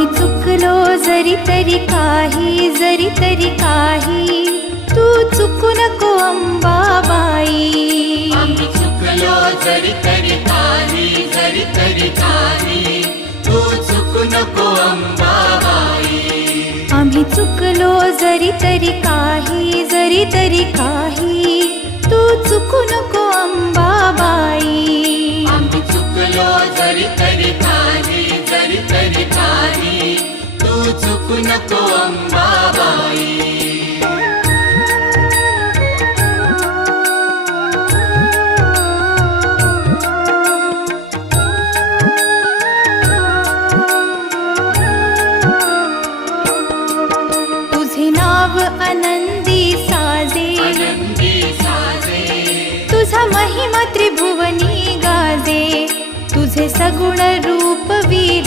आम्ही चुकलो जरी तरी काही तू चुकू नको अंबाबाई. आम्ही चुकलो जरी तरी काही तू चुकू नको अंबाबाई. आम्ही चुकलो जरी तरी काही तू चुकू नको अंबाबाई. आम्ही चुकलो जरी तरी काही तू चुकू नको अंबाबाई. तुझे नाव आनंदी साजे, तुझा महिमा त्रिभुवनी गाजे. तुझे सगुण रूप वीरा